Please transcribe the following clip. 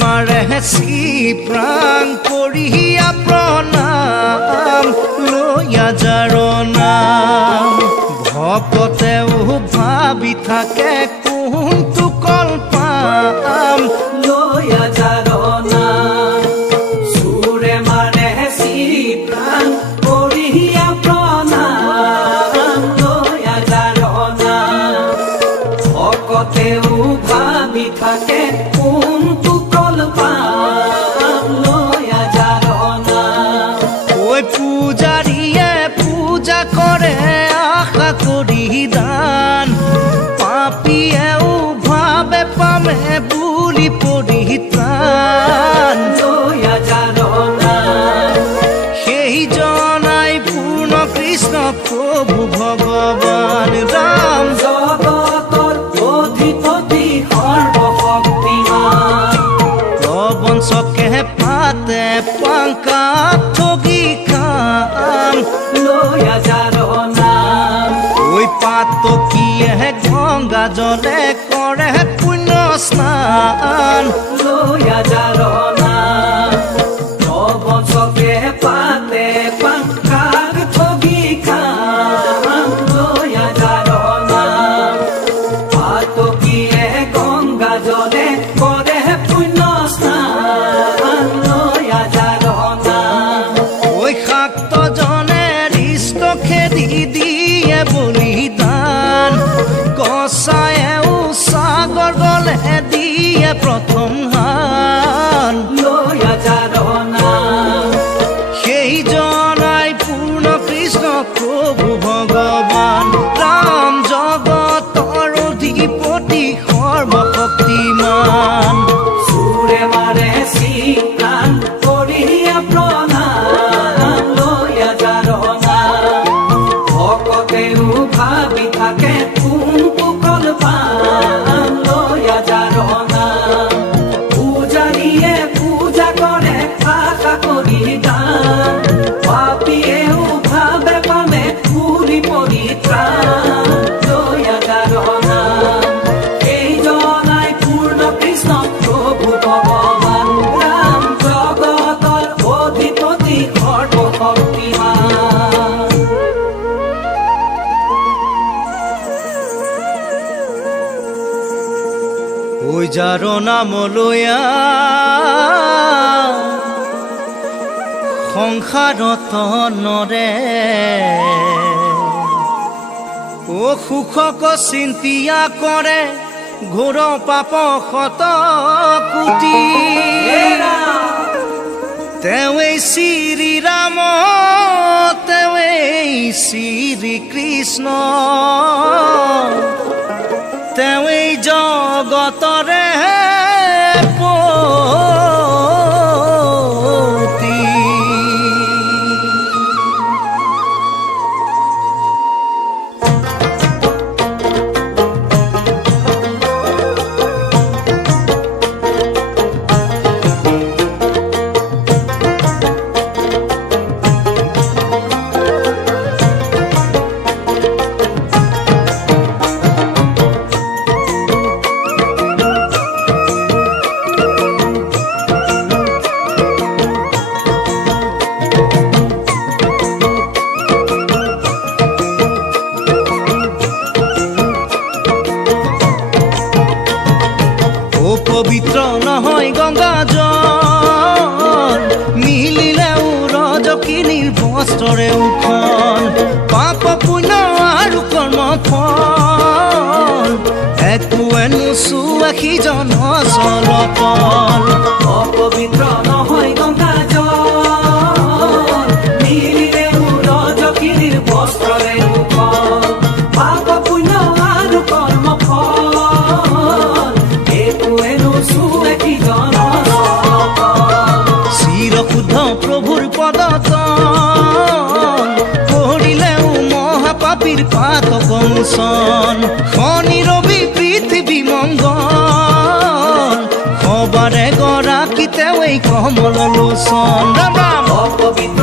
মাৰে হেঁচি প্ৰাণ কৰিয়া প্ৰণাম লৈয়া যাৰ নাম ভকতেও ভাবি থাকে কোনটো কল পাম লৈয়া যাৰ নাম সুৰে মাৰে হেঁচি প্ৰাণ কৰিয়া প্ৰণাম লৈয়া যাৰ নাম ভকতেও ভাবি থাকে কোনটো কল পাম লৈয়া যাৰ নাম ঐ পূজাৰীয়ে পূজা কৰে আশা কৰি দান পাপীয়েও ভাবে পামে বুলি পৰিত্ৰাণ লৈয়া যাৰ নাম সেই জনাই পূৰ্ণ কৃষ্ণ প্ৰভু ভগৱান ৰাম জগতৰ অধিপতি সৰ্বশক্তিমান প্ৰবঞ্চকে পাতে পাংকা ঠগি খাম লৈয়া যাৰ নাম ঐ পাতকীয়ে গংগা জলে কৰে পুণ্য স্নান লৈয়া যাৰ নাম প্ৰবঞ্চকে পাতে পাংকাক ঠগি খাম লৈয়া যাৰ নাম পাতকীয়ে গংগা জলে কৰে পুণ্য স্নান লৈয়া যাৰ নাম ঐ শাক্তজনে হৃষ্ট খেদি দিয়ে বলিদান কচায়েও সাগৰ গলে দিয়ে প্ৰথম হান লৈয়া যাৰ নাম সেই জনাই পূৰ্ণ কৃষ্ণ প্ৰভু ভগৱান ৰাম জগতৰ অধিপতি সৰ্বশক্তিমান সুৰে মাৰে শ্ৰীপ্ৰাণ কৰিয়া প্ৰণাম লৈয়া যাৰ নাম ভকতেও ভাবি থাকে কোনটো কল পাম লৈয়া যাৰ নাম পূজাৰীয়ে পূজা কৰে আশা কৰি দান পাপীয়েও ভাবে পামে বুলি পৰিত্ৰাণ লৈয়া যাৰ নাম এই জনাই পূৰ্ণ কৃষ্ণ প্ৰভু ভগৱান ৰাম জগতৰ অধিপতি সৰ্বশক্তিমান ঐ যাৰ নাম লৈয়া সংসাৰত নৰে ও সুখক চিন্তিয়া কৰে ঘোৰ পাপ শত কোটি তেৱেই শ্ৰী ৰাম তেৱেই শ্ৰী কৃষ্ণ তেৱেই জগতৰে পতি পবিত্ৰ নহয় গংগা জল মিলিলেও ৰজকিনীৰ বস্ত্ৰৰে উখন পাপ পুণ্য আৰু কৰ্ম ফল একোৱে নোচোৱা সিজন চলপল অপবিত্ৰ নহয় গংগা জল মিলিলেও ৰজকিনীৰ বস্ত্ৰৰে উখন পাপ পুণ্য আৰু কৰ্ম ফল একোৱে নোচোৱা সিজন চিৰশুদ্ধ প্ৰভুৰ পদত কৰিলেও মহাপাপীৰ পাতক মোচন শনি ৰবি পৃথিৱী মংগল সবাৰে গৰাকী তেৱেই কমল লোচন ৰাম ৰাম অপবিত্ৰ